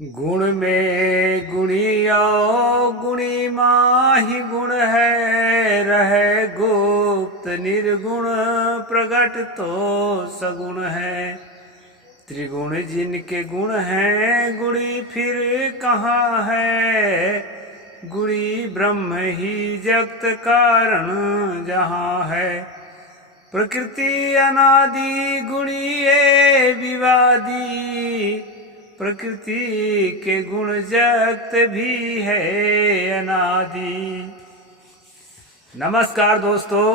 गुण में गुणिया गुणी माहि गुण है, रहे गुप्त निर्गुण प्रगट तो सगुण है। त्रिगुण जिनके गुण हैं गुणी फिर कहाँ है, गुणी ब्रह्म ही जगत कारण जहाँ है। प्रकृति अनादि गुणी ये विवादी, प्रकृति के गुण जगत भी है अनादि। नमस्कार दोस्तों,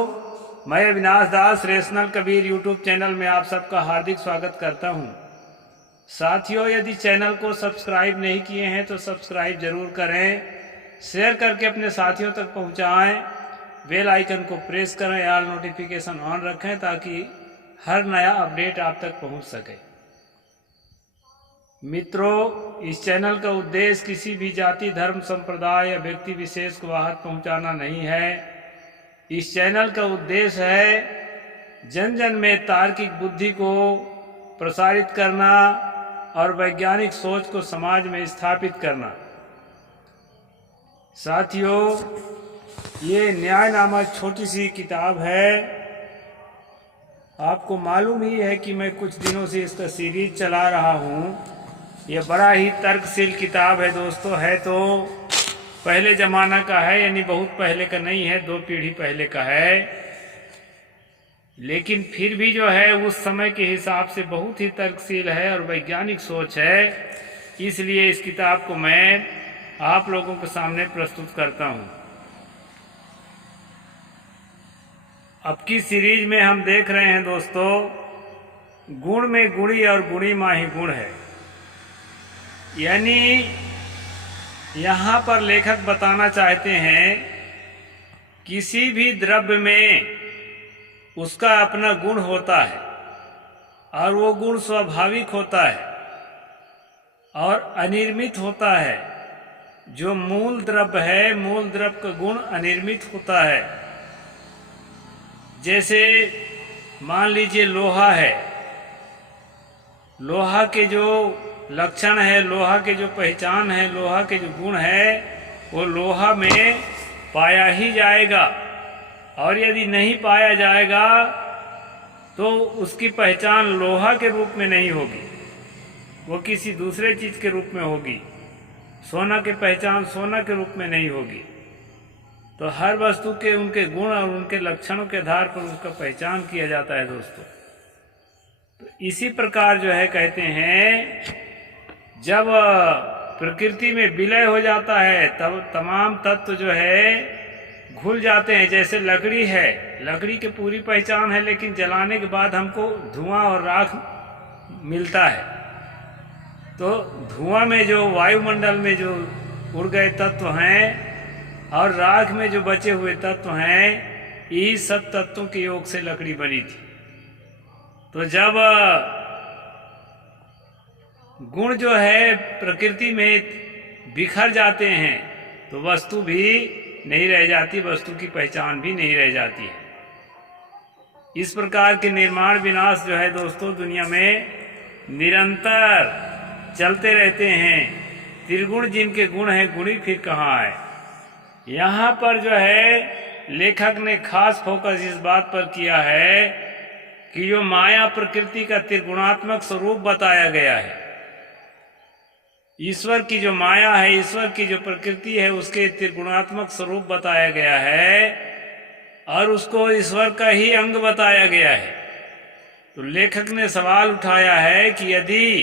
मैं अविनाश दास रेशनल कबीर यूट्यूब चैनल में आप सबका हार्दिक स्वागत करता हूं। साथियों, यदि चैनल को सब्सक्राइब नहीं किए हैं तो सब्सक्राइब जरूर करें, शेयर करके अपने साथियों तक पहुंचाएं, बेल आइकन को प्रेस करें, ऑल नोटिफिकेशन ऑन रखें ताकि हर नया अपडेट आप तक पहुंच सके। मित्रों, इस चैनल का उद्देश्य किसी भी जाति, धर्म, संप्रदाय या व्यक्ति विशेष को आहत पहुंचाना नहीं है। इस चैनल का उद्देश्य है जन जन में तार्किक बुद्धि को प्रसारित करना और वैज्ञानिक सोच को समाज में स्थापित करना। साथियों, ये न्याय नामक छोटी सी किताब है। आपको मालूम ही है कि मैं कुछ दिनों से इसका सीरीज चला रहा हूँ। ये बड़ा ही तर्कशील किताब है दोस्तों। है तो पहले ज़माना का है, यानी बहुत पहले का नहीं है, 2 पीढ़ी पहले का है, लेकिन फिर भी जो है उस समय के हिसाब से बहुत ही तर्कशील है और वैज्ञानिक सोच है। इसलिए इस किताब को मैं आप लोगों के सामने प्रस्तुत करता हूँ। अब की सीरीज में हम देख रहे हैं दोस्तों, गुण में गुणी और गुणी माही गुण है। यानी यहाँ पर लेखक बताना चाहते हैं किसी भी द्रव्य में उसका अपना गुण होता है और वो गुण स्वाभाविक होता है और अनिर्मित होता है। जो मूल द्रव्य है, मूल द्रव्य का गुण अनिर्मित होता है। जैसे मान लीजिए लोहा है, लोहा के जो लक्षण है, लोहा के जो पहचान है, लोहा के जो गुण है, वो लोहा में पाया ही जाएगा। और यदि नहीं पाया जाएगा तो उसकी पहचान लोहा के रूप में नहीं होगी, वो किसी दूसरे चीज़ के रूप में होगी। सोना की पहचान सोना के रूप में नहीं होगी। तो हर वस्तु के उनके गुण और उनके लक्षणों के आधार पर उसका पहचान किया जाता है दोस्तों। तो इसी प्रकार जो है कहते हैं, जब प्रकृति में विलय हो जाता है तब तमाम तत्व जो है घुल जाते हैं। जैसे लकड़ी है, लकड़ी की पूरी पहचान है, लेकिन जलाने के बाद हमको धुआं और राख मिलता है। तो धुआं में जो वायुमंडल में जो उड़ गए तत्व हैं और राख में जो बचे हुए तत्व हैं, ये सब तत्वों के योग से लकड़ी बनी थी। तो जब गुण जो है प्रकृति में बिखर जाते हैं तो वस्तु भी नहीं रह जाती, वस्तु की पहचान भी नहीं रह जाती है। इस प्रकार के निर्माण विनाश जो है दोस्तों दुनिया में निरंतर चलते रहते हैं। त्रिगुण जिनके गुण हैं गुणी फिर कहाँ है। यहाँ पर जो है लेखक ने खास फोकस इस बात पर किया है कि जो माया प्रकृति का त्रिगुणात्मक स्वरूप बताया गया है, ईश्वर की जो माया है, ईश्वर की जो प्रकृति है, उसके त्रिगुणात्मक स्वरूप बताया गया है और उसको ईश्वर का ही अंग बताया गया है। तो लेखक ने सवाल उठाया है कि यदि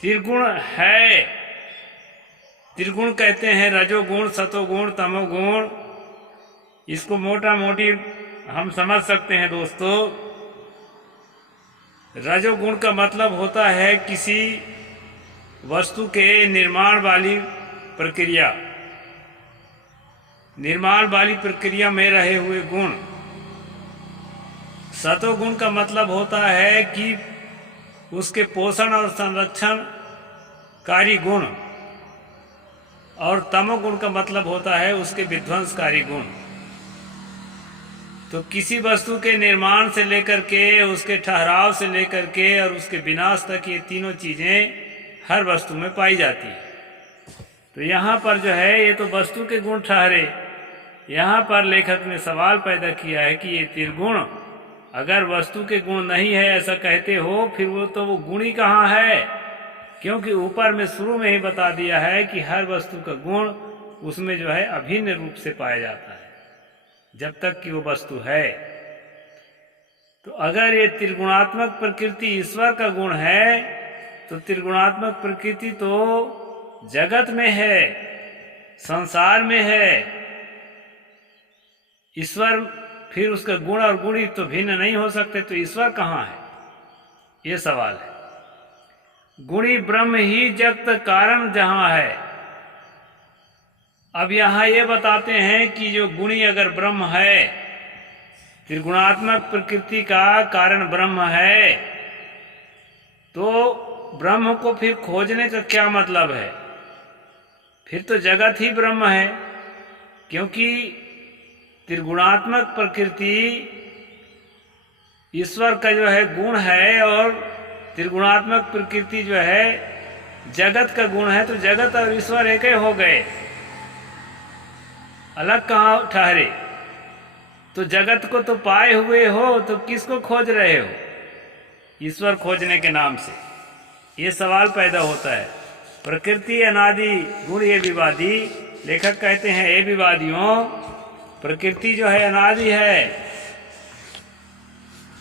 त्रिगुण है, त्रिगुण कहते हैं रजोगुण, सतोगुण, तमोगुण, इसको मोटा मोटी हम समझ सकते हैं दोस्तों। रजोगुण का मतलब होता है किसी वस्तु के निर्माण वाली प्रक्रिया, निर्माण वाली प्रक्रिया में रहे हुए गुण। सतोगुण का मतलब होता है कि उसके पोषण और संरक्षण कारी गुण, और तमोगुण का मतलब होता है उसके विध्वंसकारी गुण। तो किसी वस्तु के निर्माण से लेकर के, उसके ठहराव से लेकर के और उसके विनाश तक, ये तीनों चीजें हर वस्तु में पाई जाती है। तो यहाँ पर जो है ये तो वस्तु के गुण ठहरे। यहाँ पर लेखक ने सवाल पैदा किया है कि ये त्रिगुण अगर वस्तु के गुण नहीं है ऐसा कहते हो, फिर वो गुण ही कहाँ है? क्योंकि ऊपर में शुरू में ही बता दिया है कि हर वस्तु का गुण उसमें जो है अभिन्न रूप से पाया जाता है जब तक कि वो वस्तु है। तो अगर ये त्रिगुणात्मक प्रकृति ईश्वर का गुण है तो त्रिगुणात्मक प्रकृति तो जगत में है, संसार में है। ईश्वर फिर उसका गुण और गुणी तो भिन्न नहीं हो सकते, तो ईश्वर कहाँ है? ये सवाल है। गुणी ब्रह्म ही जगत कारण जहां है। अब यहां ये बताते हैं कि जो गुणी अगर ब्रह्म है, त्रिगुणात्मक प्रकृति का कारण ब्रह्म है, तो ब्रह्म को फिर खोजने का क्या मतलब है? फिर तो जगत ही ब्रह्म है, क्योंकि त्रिगुणात्मक प्रकृति ईश्वर का जो है गुण है और त्रिगुणात्मक प्रकृति जो है जगत का गुण है। तो जगत और ईश्वर एक ही हो गए, अलग कहाँ ठहरे? तो जगत को तो पाए हुए हो, तो किसको खोज रहे हो? ईश्वर खोजने के नाम से ये सवाल पैदा होता है। प्रकृति अनादि गुण ये विवादी। लेखक कहते हैं ये विवादियों, प्रकृति जो है अनादि है।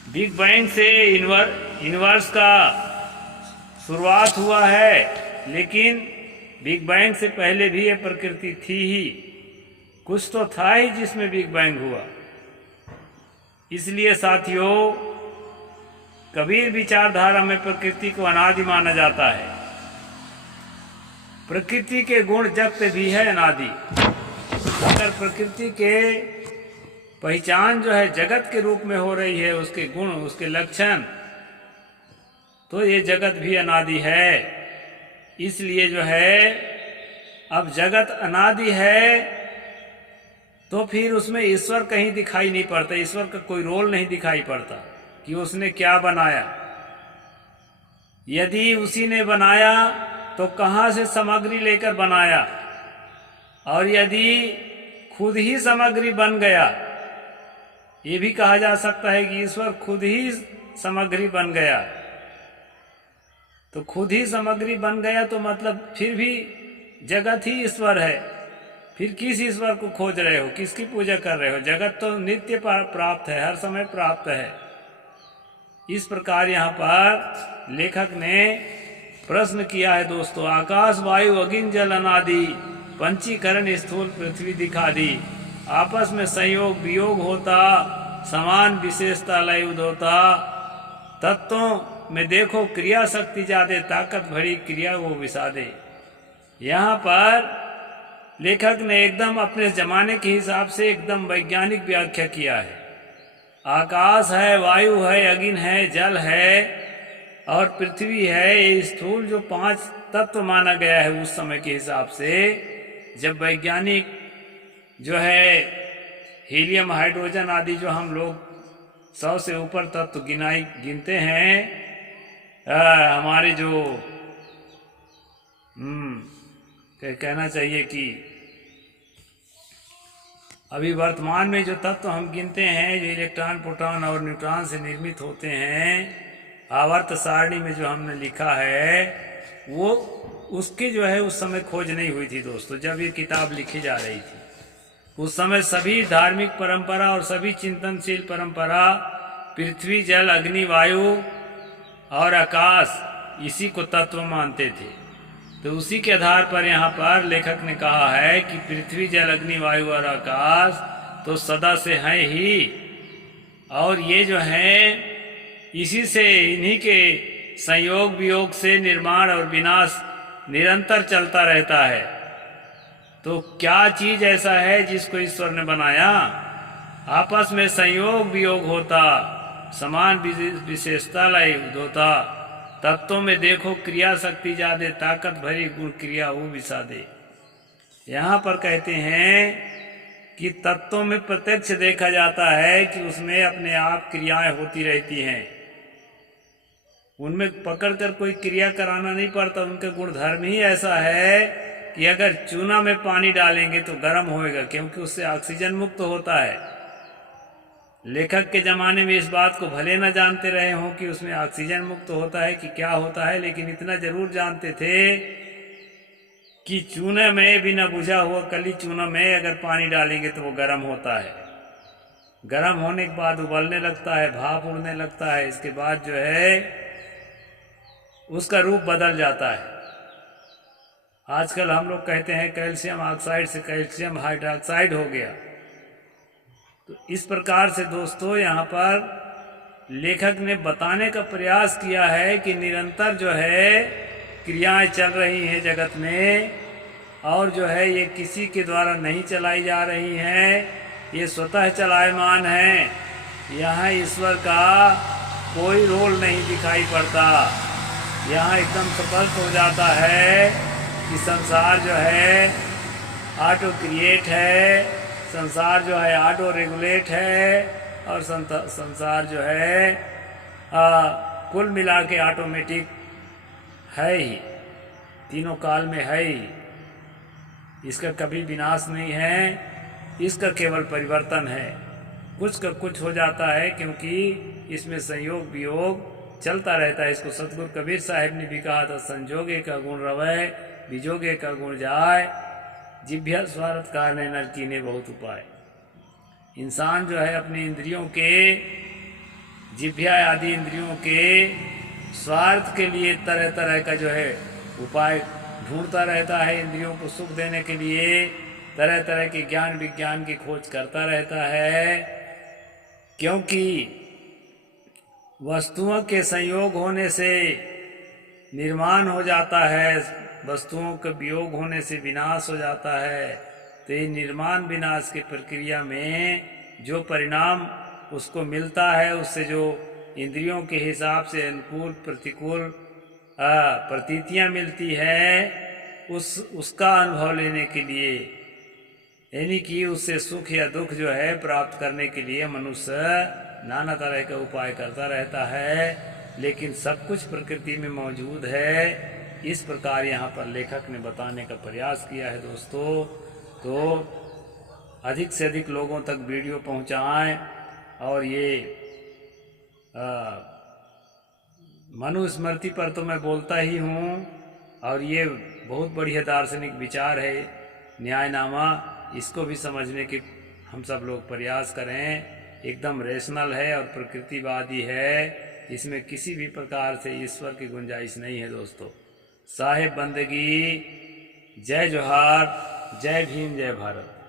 बिग बैंग से यूनिवर्स का शुरुआत हुआ है, लेकिन बिग बैंग से पहले भी ये प्रकृति थी ही। कुछ तो था ही जिसमें बिग बैंग हुआ। इसलिए साथियों, कबीर विचारधारा में प्रकृति को अनादि माना जाता है। प्रकृति के गुण जगत भी है अनादि। अगर प्रकृति के पहचान जो है जगत के रूप में हो रही है, उसके गुण उसके लक्षण, तो ये जगत भी अनादि है। इसलिए जो है अब जगत अनादि है तो फिर उसमें ईश्वर कहीं दिखाई नहीं पड़ता, ईश्वर का कोई रोल नहीं दिखाई पड़ता कि उसने क्या बनाया। यदि उसी ने बनाया तो कहाँ से सामग्री लेकर बनाया, और यदि खुद ही सामग्री बन गया, ये भी कहा जा सकता है कि ईश्वर खुद ही सामग्री बन गया। तो खुद ही सामग्री बन गया तो मतलब फिर भी जगत ही ईश्वर है। फिर किस ईश्वर को खोज रहे हो, किसकी पूजा कर रहे हो? जगत तो नित्य प्राप्त है, हर समय प्राप्त है। इस प्रकार यहाँ पर लेखक ने प्रश्न किया है दोस्तों। आकाश वायु अग्नि जल अनादि, पंचीकरण स्थूल पृथ्वी दिखा दी। आपस में संयोग वियोग होता, समान विशेषता लय उद होता। तत्वों में देखो क्रिया शक्ति जादे, ताकत भरी क्रिया वो विसादे। यहाँ पर लेखक ने एकदम अपने जमाने के हिसाब से एकदम वैज्ञानिक व्याख्या किया है। आकाश है, वायु है, अग्नि है, जल है और पृथ्वी है। ये स्थूल जो 5 तत्व माना गया है उस समय के हिसाब से, जब वैज्ञानिक जो है हीलियम हाइड्रोजन आदि जो हम लोग 100 से ऊपर तत्व गिनते हैं, हमारे जो कहना चाहिए कि अभी वर्तमान में जो तत्व हम गिनते हैं, जो इलेक्ट्रॉन प्रोटॉन और न्यूट्रॉन से निर्मित होते हैं, आवर्त सारणी में जो हमने लिखा है, वो उसकी जो है उस समय खोज नहीं हुई थी दोस्तों। जब ये किताब लिखी जा रही थी उस समय सभी धार्मिक परंपरा और सभी चिंतनशील परंपरा पृथ्वी जल अग्नि वायु और आकाश इसी को तत्व मानते थे। तो उसी के आधार पर यहाँ पर लेखक ने कहा है कि पृथ्वी जल अग्नि वायु और आकाश तो सदा से हैं ही, और ये जो हैं इसी से, इन्हीं के संयोग वियोग से निर्माण और विनाश निरंतर चलता रहता है। तो क्या चीज ऐसा है जिसको ईश्वर ने बनाया? आपस में संयोग वियोग होता, समान विशेषता लय होता। तत्वों में देखो क्रिया शक्ति जादे, ताकत भरी गुण क्रिया वो विसादे। यहाँ पर कहते हैं कि तत्वों में प्रत्यक्ष देखा जाता है कि उसमें अपने आप क्रियाएं होती रहती हैं। उनमें पकड़कर कोई क्रिया कराना नहीं पड़ता। उनका गुणधर्म ही ऐसा है कि अगर चूना में पानी डालेंगे तो गर्म होएगा, क्योंकि उससे ऑक्सीजन मुक्त होता है। लेखक के ज़माने में इस बात को भले न जानते रहे हों कि उसमें ऑक्सीजन मुक्त होता है कि क्या होता है, लेकिन इतना जरूर जानते थे कि चूने में भी न बुझा हुआ कली चूना में अगर पानी डालेंगे तो वो गर्म होता है। गर्म होने के बाद उबलने लगता है, भाप उड़ने लगता है। इसके बाद जो है उसका रूप बदल जाता है। आजकल हम लोग कहते हैं कैल्शियम ऑक्साइड से कैल्शियम हाइड्रोक्साइड हो गया। तो इस प्रकार से दोस्तों यहाँ पर लेखक ने बताने का प्रयास किया है कि निरंतर जो है क्रियाएं चल रही हैं जगत में, और जो है ये किसी के द्वारा नहीं चलाई जा रही हैं, ये स्वतः चलायमान हैं। यहाँ ईश्वर का कोई रोल नहीं दिखाई पड़ता। यहाँ एकदम स्पष्ट हो जाता है कि संसार जो है ऑटो क्रिएट है, संसार जो है ऑटो रेगुलेट है, और संसार जो है कुल मिला के ऑटोमेटिक है ही, तीनों काल में है ही। इसका कभी विनाश नहीं है, इसका केवल परिवर्तन है। कुछ का कुछ हो जाता है, क्योंकि इसमें संयोग वियोग चलता रहता है। इसको सतगुरु कबीर साहिब ने भी कहा था, संजोगे का गुण रवै विजोगे का गुण जाय, जिभ्या स्वार्थ कारणे नर कीने बहुत उपाय। इंसान जो है अपनी इंद्रियों के, जिभ्या आदि इंद्रियों के स्वार्थ के लिए तरह तरह का जो है उपाय ढूंढता रहता है। इंद्रियों को सुख देने के लिए तरह तरह के ज्ञान विज्ञान की खोज करता रहता है, क्योंकि वस्तुओं के संयोग होने से निर्माण हो जाता है, वस्तुओं के वियोग होने से विनाश हो जाता है। तो ये निर्माण विनाश की प्रक्रिया में जो परिणाम उसको मिलता है, उससे जो इंद्रियों के हिसाब से अनुकूल प्रतिकूल प्रतीतियां मिलती है, उसका अनुभव लेने के लिए, यानी कि उससे सुख या दुख जो है प्राप्त करने के लिए मनुष्य नाना तरह का उपाय करता रहता है, लेकिन सब कुछ प्रकृति में मौजूद है। इस प्रकार यहाँ पर लेखक ने बताने का प्रयास किया है दोस्तों। तो अधिक से अधिक लोगों तक वीडियो पहुँचाएं, और ये मनुस्मृति पर तो मैं बोलता ही हूँ, और ये बहुत बढ़िया दार्शनिक विचार है न्यायनामा, इसको भी समझने की हम सब लोग प्रयास करें। एकदम रेशनल है और प्रकृतिवादी है, इसमें किसी भी प्रकार से ईश्वर की गुंजाइश नहीं है दोस्तों। साहेब बंदगी, जय जोहार, जय भीम, जय भारत।